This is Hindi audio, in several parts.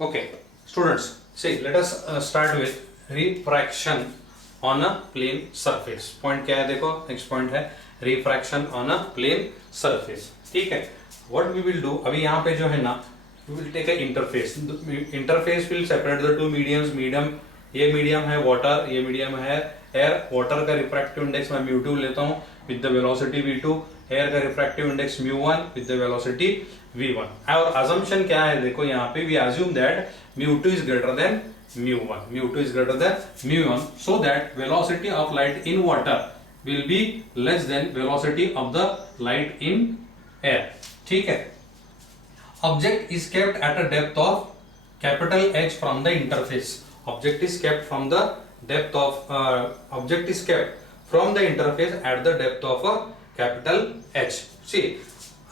Okay, students, see, let us start with refraction on a plane surface. Point क्या है देखो, next point है refraction on a plane surface. ठीक है, what we will do, अभी यहाँ पे जो है ना, we will take a interface. Interface will separate the two mediums. Medium, ये medium है water, ये medium है air. Water का refractive index मैं mu2 लेता हूँ with the velocity v2. Air का refractive index mu1 with the velocity v1. और assumption क्या है देखो यहाँ पे, we assume that mu2 is greater than mu1. mu2 is greater than mu1, so that velocity of light in water will be less than velocity of the light in air. ठीक है. Object is kept at a depth of capital H from the interface. Object is kept from the depth of object is kept from the interface at the depth of a capital H. सी,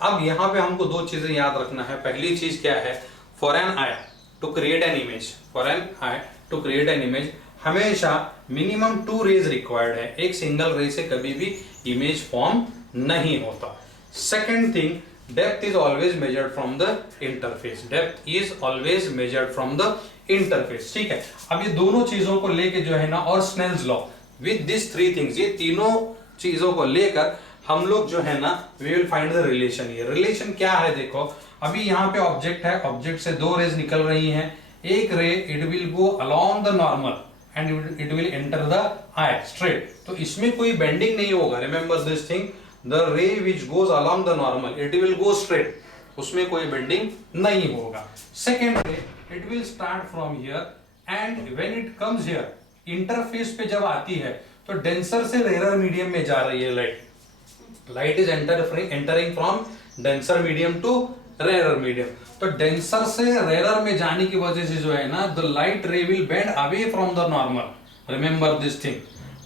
अब यहाँ पे हमको दो चीजें याद रखना है. पहली चीज क्या है, for an eye to create an image, for an eye to create an image हमेशा मिनिमम 2 रेज रिक्वायर्ड है. एक सिंगल रे से कभी भी इमेज फॉर्म नहीं होता. Second thing, depth is always measured from the interface. Depth is always measured from the interface. ठीक है, अब ये दोनों चीजों को लेके जो है ना, और Snell's law, with this 3 things, ये तीनों चीजों को लेकर हम लोग जो है ना, we will find the relation. ये रिलेशन क्या है देखो, अभी यहाँ पे ऑब्जेक्ट है, ऑब्जेक्ट से 2 रेज निकल रही हैं. एक रे it will go along the normal and it will enter the I straight. तो इसमें कोई बेंडिंग नहीं होगा. रिमेंबर दिस थिंग, द रे which goes along the normal it will go straight, उसमें कोई बेंडिंग नहीं होगा. सेकेंड रे it will start from here and when it comes here, interface पे जब आती है तो डेंसर से रेयर मीडियम में जा रही है light. Light is entering from denser medium to rare medium. तो डेंसर से रेयर में जाने की वजह से जो है ना, the light ray will bend away from the normal. Remember this thing,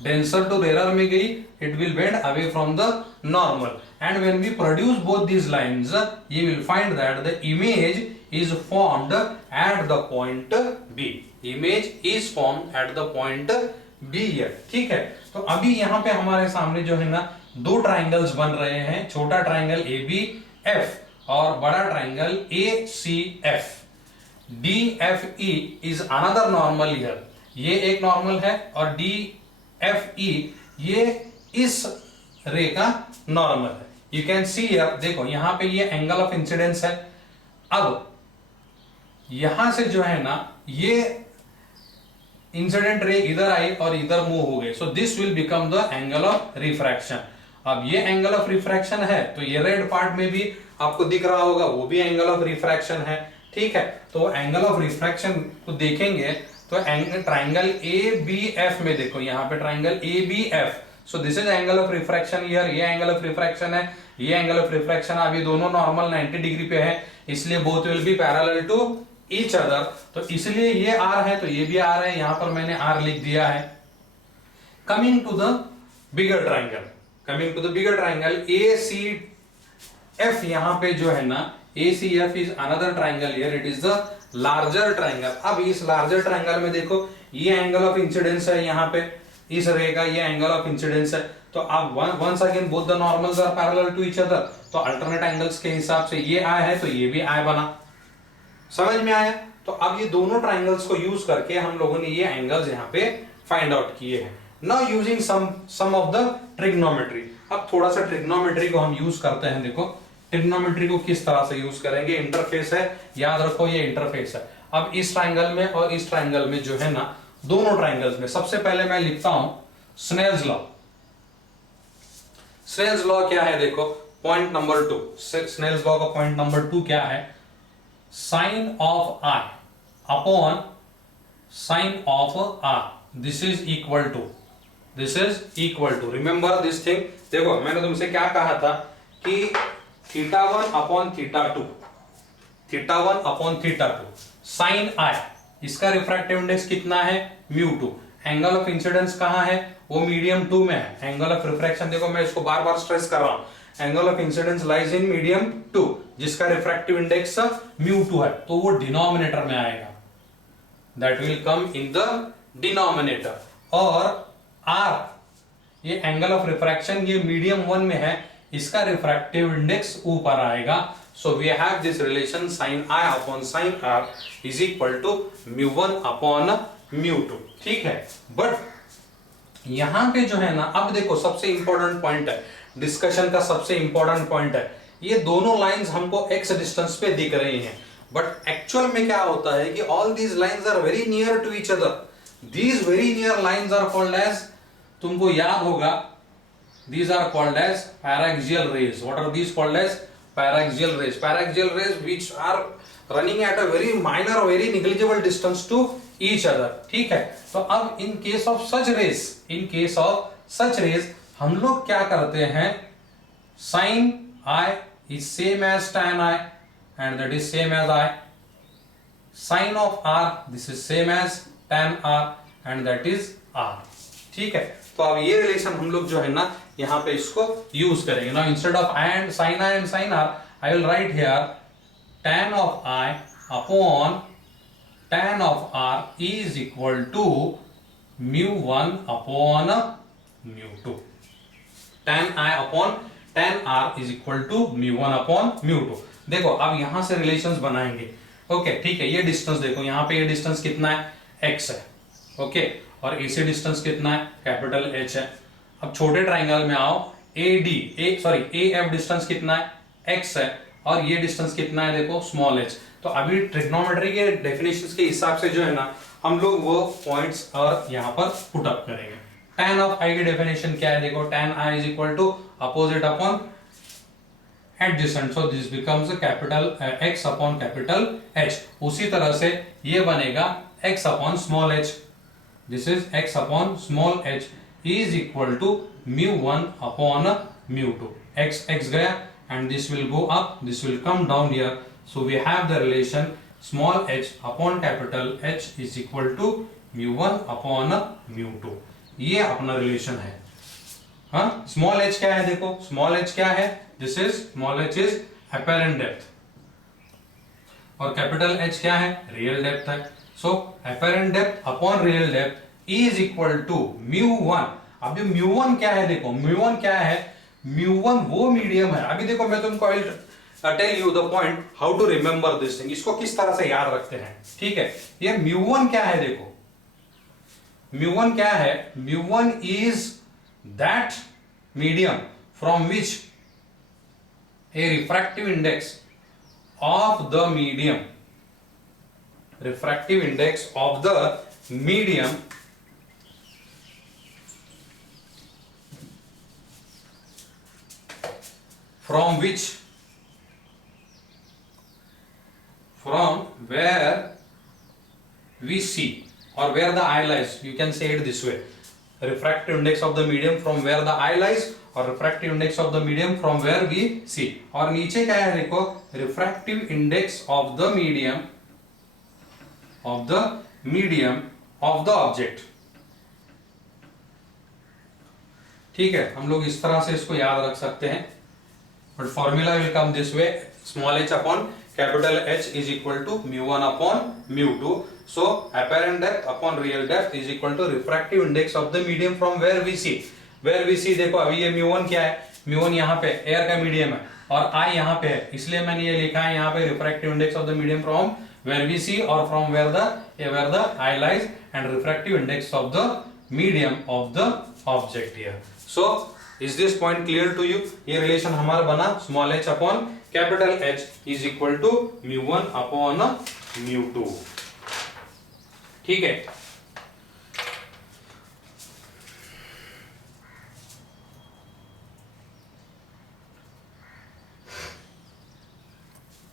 denser to rare में गई, it will bend away from the normal. And when we produce both these lines, you will find that the image is formed at the point B. Image is formed at the point B here. ठीक है, तो अभी यहाँ पे हमारे सामने जो है ना, 2 ट्राइंगल्स बन रहे हैं. छोटा ट्राइंगल ABF और बड़ा triangle ACF. DFE is another normal here. ये एक नॉर्मल है और DFE ये इस रे का नॉर्मल है. यू कैन सी हियर, देखो यहाँ पे ये एंगल ऑफ इंसिडेंस है. अब यहां से जो है ना, ये इंसिडेंट रे इधर आई और इधर मूव हो गए. So this will become the angle of refraction. अब ये एंगल ऑफ रिफ्रैक्शन है, तो ये रेड पार्ट में भी आपको दिख रहा होगा, वो भी एंगल ऑफ रिफ्रैक्शन है. ठीक है, तो एंगल ऑफ रिफ्रैक्शन को देखेंगे तो ट्राइंगल ABF में देखो, यहाँ पे triangle ABF. So this is angle of refraction here. ये एंगल ऑफ रिफ्रैक्शन है, ये एंगल ऑफ रिफ्रैक्शन. अब ये दोनों नॉर्मल 90 डिग्री पे है, इसलिए both will be parallel to each other. तो इसलिए ये R है तो ये भी R है. यहां पर मैंने R लिख दिया है. Coming to the bigger triangle, coming to the bigger triangle ACF. यहां पे जो है ना, ACF is another triangle here, it is the larger triangle. अब इस लार्जर ट्राइंगल में देखो, ये एंगल ऑफ इंसिडेंस है, यहाँ पे इस रे का ये एंगल ऑफ इंसिडेंस है. तो अब once again both the normals are parallel to each other. तो अल्टरनेट एंगल्स के हिसाब से ये I है तो ये भी I बना. समझ में आया? तो अब ये दोनों ट्राइंगल्स को यूज करके हम लोगों ने ये एंगल्स यहाँ पे फाइंड आउट किए हैं. Now using some of the trigonometry. अब थोड़ा सा ट्रिग्नोमेट्री को हम यूज करते हैं. देखो ट्रिग्नोमेट्री को किस तरह से यूज करेंगे. इंटरफेस है, याद रखो ये इंटरफेस है. अब इस ट्राइंगल में और इस ट्राइंगल में जो है ना, दोनों ट्राइंगल्स में सबसे पहले मैं लिखता हूं स्नेल्स लॉ. स्नेल्स लॉ क्या है देखो, पॉइंट नंबर 2. स्नेल्स लॉ का पॉइंट नंबर 2 क्या है, sine of I upon sine of R. This is equal to, this is equal to. Remember this thing. देखो मैंने तुमसे क्या कहा था कि θ1 अपॉन θ2, θ1 अपॉन θ2 साइन I. इसका रिफ्रैक्टिव इंडेक्स कितना है, μ2. एंगल ऑफ इंसिडेंस कहां है, वो मीडियम 2 में है. एंगल ऑफ रिफ्रैक्शन देखो, मैं इसको बार बार स्ट्रेस कर रहा हूं, angle of incidence lies in medium 2, जिसका रिफ्रैक्टिव इंडेक्स μ2 है. तो वो डिनोमिनेटर में आएगा, that will come in the denominator. और R, ये एंगल ऑफ रिफ्रैक्शन ये मीडियम 1 में है, इसका रिफ्रैक्टिव इंडेक्स ऊपर आएगा. So we have this relation sin I upon sin R is equal to mu1 upon mu2. ठीक है, बट यहां पे जो है ना, अब देखो सबसे इंपॉर्टेंट पॉइंट है, डिस्कशन का सबसे इंपॉर्टेंट पॉइंट है, ये दोनों लाइंस हमको x डिस्टेंस पे दिख रही हैं, बट एक्चुअल में क्या होता है कि all these lines are very near to each other. These very near lines are called as, तुमको याद होगा, these are called as paraxial rays. What are these called as? Paraxial rays. Paraxial rays which are running at a very minor, very negligible distance to each other. ठीक है, तो अब in case of such rays हम लोग क्या करते हैं, sin I is same as tan I and that is same as I. Sin of R, this is same as tan R and that is R. ठीक है, तो अब ये रिलेशन हम लोग जो है ना यहाँ पे इसको यूज करेंगे. Now instead of and sin I and sin R, I will write here tan of I upon tan of R is equal to mu1 upon mu2. tan I upon tan R is equal to mu1 upon mu2. देखो अब यहां से रिलेशंस बनाएंगे. ओके ठीक है, ये डिस्टेंस देखो, यहाँ पे ये डिस्टेंस कितना है, x है. ओके, और AC डिस्टेंस कितना है, कैपिटल H है. अब छोटे ट्राइंगल में आओ, AF डिस्टेंस कितना है, x है, और ये डिस्टेंस कितना है देखो, स्मॉल h. तो अभी ट्रिग्नोमेट्री के डेफिनेशंस के हिसाब से जो है ना हम लोग वो पॉइंट्स और यहाँ पर पुट अप करेंगे. tan ऑफ I की डेफिनेशन क्या है देखो, tan I is equal to opposite upon adjacent, so this becomes capital x upon capital H. उसी तरह से ये बनेगा x upon small h. This is x upon small h is equal to mu1 upon mu2. X गया and this will go up, this will come down here. So we have the relation small h upon capital H is equal to mu1 upon mu2. ये अपना रिलेशन है. हाँ, स्मॉल h क्या है देखो, स्मॉल h क्या है, this is small h is apparent depth और कैपिटल H क्या है, रियल डेप्थ है. So apparent depth upon real depth is equal to mu1. अब ये mu1 क्या है देखो, mu1 क्या है, mu1 वो मीडियम है. अभी देखो मैं तुमको tell you the point how to remember this thing, इसको किस तरह से याद रखते हैं. ठीक है, ये mu1 क्या है देखो, mu1 क्या है, mu1 is that medium from which a refractive index of the medium, refractive index of the medium from where we see or where the eye lies, you can say it this way, refractive index of the medium from where the eye lies और refractive index of the medium from where we see. और नीचे क्या है देखो, refractive index of the medium of the object. ठीक है, हम लोग इस तरह से इसको याद रख सकते हैं. But formula will come this way, small h upon capital H is equal to mu1 upon mu2. So apparent depth upon real depth is equal to refractive index of the medium from where we see. Where we see देखो, अभी ये mu1 क्या है, mu1 यहाँ पे एयर का मीडियम है और I यहाँ पे है, इसलिए मैंने ये लिखा है यहाँ पे refractive index of the medium from where we see or from where the eye lies and refractive index of the medium of the object here. So is this point clear to you? ये रिलेशन हमारा बना small h upon capital H is equal to mu1 upon mu2. ठीक है,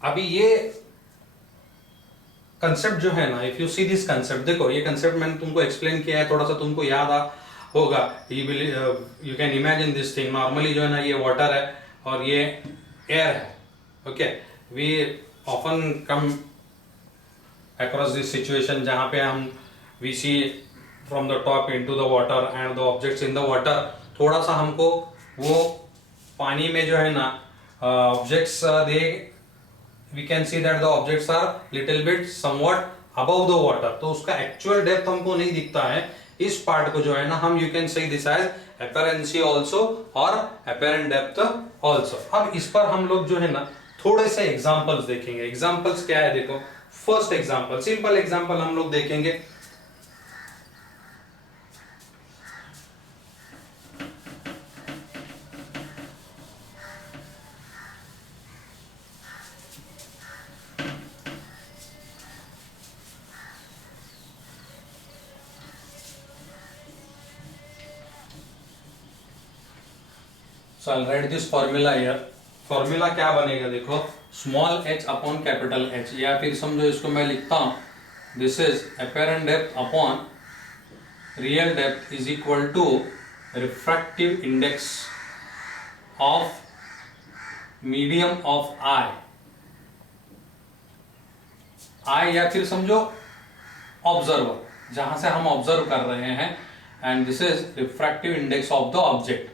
अभी ये कंसेप्ट जो है ना, if you see this concept, देखो ये कंसेप्ट मैंने तुमको एक्सप्लेन किया है, थोड़ा सा तुमको याद होगा. You can imagine this thing. Normally जो है ना ये वाटर है और ये एयर है. Okay, we often come across this situation जहाँ पे हम we see from the top into the water and the objects in the water. थोड़ा सा हमको वो पानी में जो है ना objects they, we can see that the objects are little bit somewhat above the water. तो उसका actual depth हमको नहीं दिखता है. इस पार्ट को जो है ना हम you can say this as apparency also और apparent depth also. अब इस पर हम लोग जो है ना थोड़े से एग्जांपल्स देखेंगे। एग्जांपल्स क्या है देखो, फर्स्ट एग्जांपल, सिंपल एग्जांपल हम लोग देखेंगे। So I'll write this formula here. Formula क्या बनेगा देखो, small h upon capital H, या फिर समझो इसको मैं लिखता हूं, this is apparent depth upon real depth is equal to refractive index of medium of eye, या फिर समझो ऑब्जर्वर, जहां से हम ऑब्जर्व कर रहे हैं, and this is refractive index of the object,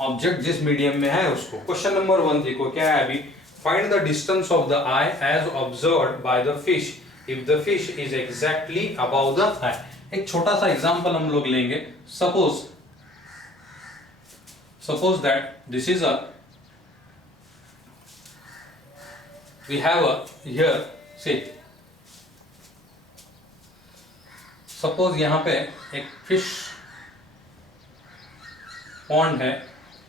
object जिस मीडियम में है उसको। क्वेश्चन नंबर 1 देखो क्या है अभी, find the distance of the eye as observed by the fish if the fish is exactly above the eye. एक छोटा सा एग्जांपल हम लोग लेंगे। Suppose that this is we have here see, suppose यहां पे एक फिश पॉन्ड है,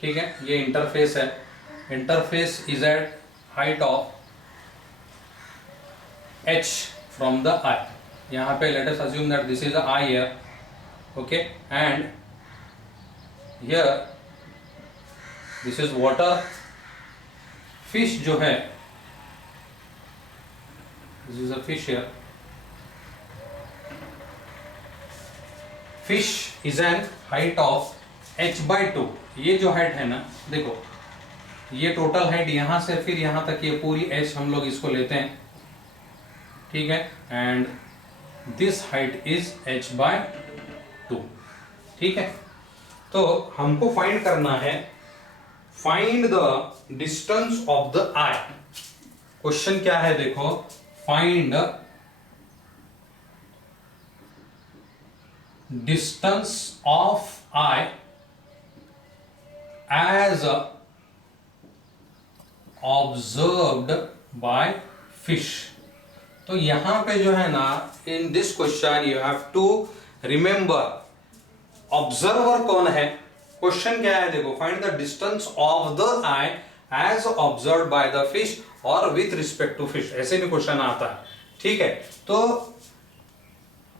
ठीक है, ये इंटरफेस है, interface is at height of h from the eye. यहां पे let us assume that this is the eye here, okay, and here this is water. Fish जो है, this is a fish here, fish is an height of h/2। ये जो हाइट है ना देखो, ये टोटल हाइट यहां से फिर यहां तक ये पूरी h हम लोग इसको लेते हैं, ठीक है, and this height is h/2, ठीक है। तो हमको फाइंड करना है, find the distance of the I. Question क्या है देखो, find distance of I as observed by fish। तो यहां पे जो है ना, in this question you have to remember observer कौन है। क्वेश्चन क्या है देखो, find the distance of the eye as observed by the fish और विथ रिस्पेक्ट टू फिश, ऐसे भी क्वेश्चन आता है, ठीक है। तो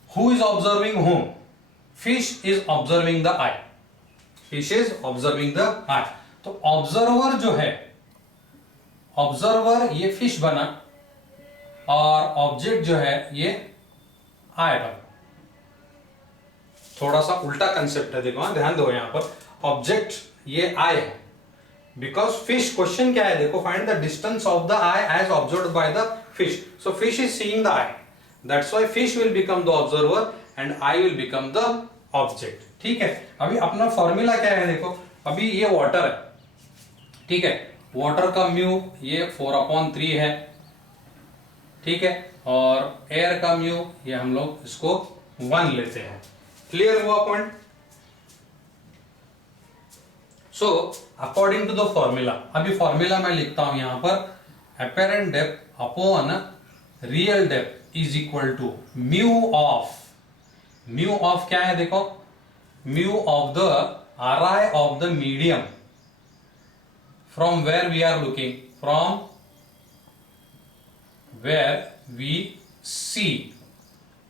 who is observing whom? Fish is observing the eye, fish is observing the eye. तो ऑब्जर्वर जो है, ऑब्जर्वर ये फिश बना और ऑब्जेक्ट जो है ये आई बना। थोड़ा सा उल्टा कंसेप्ट है देखो, हाँ ध्यान दो, यहां पर ऑब्जेक्ट ये आई है, बिकॉज फिश, क्वेश्चन क्या है देखो, find the distance of the eye as observed by the fish. So fish is seeing the eye, that's why fish will become the observer and eye will become the object, ठीक है। अभी अपना फॉर्मूला क्या है देखो, अभी ये वाटर है, ठीक है, वाटर का म्यू ये 4/3 है, ठीक है, और एयर का म्यू ये हम लोग इसको 1 लेते हैं। क्लियर हुआ point? So according to the formula, अभी फॉर्मूला मैं लिखता हूं यहां पर, apparent depth upon real depth is equal to mu of क्या है देखो, mu of the Ri of the medium from where we are looking, from where we see,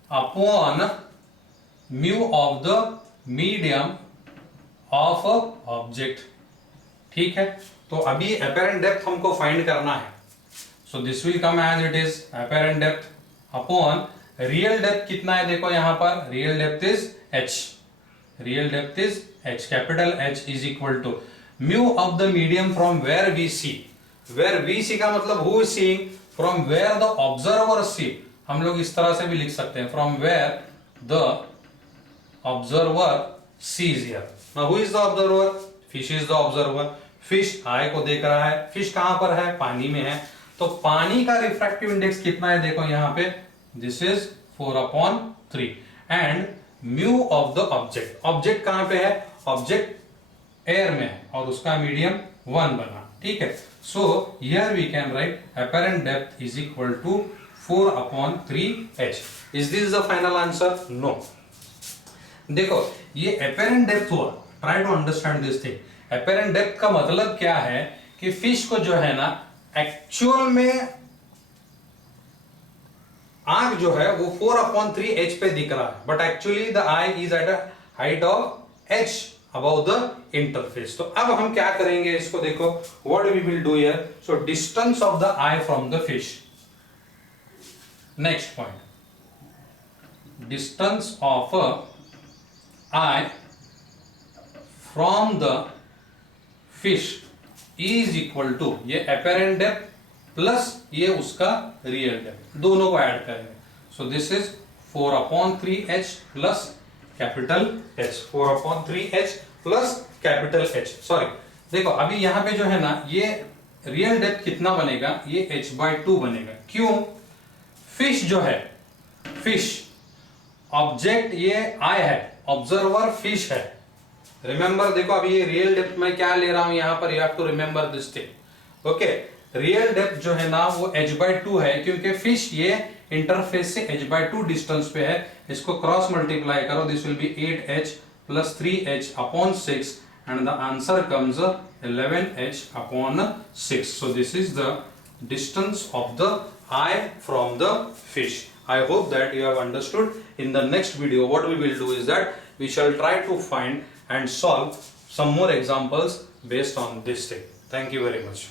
upon mu of the medium of a object, ठीक है। तो अभी apparent depth हमको find करना है, so this will come as it is apparent depth upon real depth कितना है देखो, यहां पर real depth is h, real depth is h, capital H is equal to mu of the medium from where we see, where we see का मतलब who is seeing, from where the observer see, हम लोग इस तरह से भी लिख सकते हैं, from where the observer sees here। now who is the observer? fish is the observer। fish eye को देख रहा है, fish कहां पर है, पानी में है, तो पानी का रिफ्रैक्टिव इंडेक्स कितना है देखो यहां पे, this is 4/3 and mu of the object, object कहां पे है, ऑब्जेक्ट एयर में है और उसका मीडियम 1 बना, ठीक है. So here we can write apparent depth is equal to 4/3h. Is this the final answer? No. देखो ये apparent depth हुआ. Try to understand this thing. Apparent depth का मतलब क्या है कि फिश को जो है ना एक्चुअल में आंख जो है वो 4/3h पे दिख रहा है, but actually the I is at a height of h above the interface. तो अब हम क्या करेंगे इसको देखो, what we will do here. So distance of the eye from the fish. Next point, distance of eye from the fish is equal to ये apparent depth प्लस ये उसका रियल डेप्थ, दोनों को ऐड करेंगे. So this is 4/3h plus capital H. 4/3h plus capital H. Sorry देखो अभी यहाँ पे जो है ना ये रियल डेप्थ कितना बनेगा, ये h/2 बनेगा. क्यों? फिश जो है, फिश ऑब्जेक्ट ये आई है, ऑब्जर्वर फिश है. रिमेंबर देखो अभी ये रियल डेप्थ में क्या ले रहा हूं यहाँ पर, you have to remember this thing. Okay, real depth जो है ना वो h/2 है क्योंकि फिश ये इंटरफेस से h/2 डिस्टेंस पे है. इसको क्रॉस मल्टीप्लाई करो, this will be 8h plus 3h/6 and the answer comes 11h/6. So this is the distance of the I from the fish. I hope that you have understood. In the next video what we will do is that we shall try to find and solve some more examples based on this thing. Thank you very much.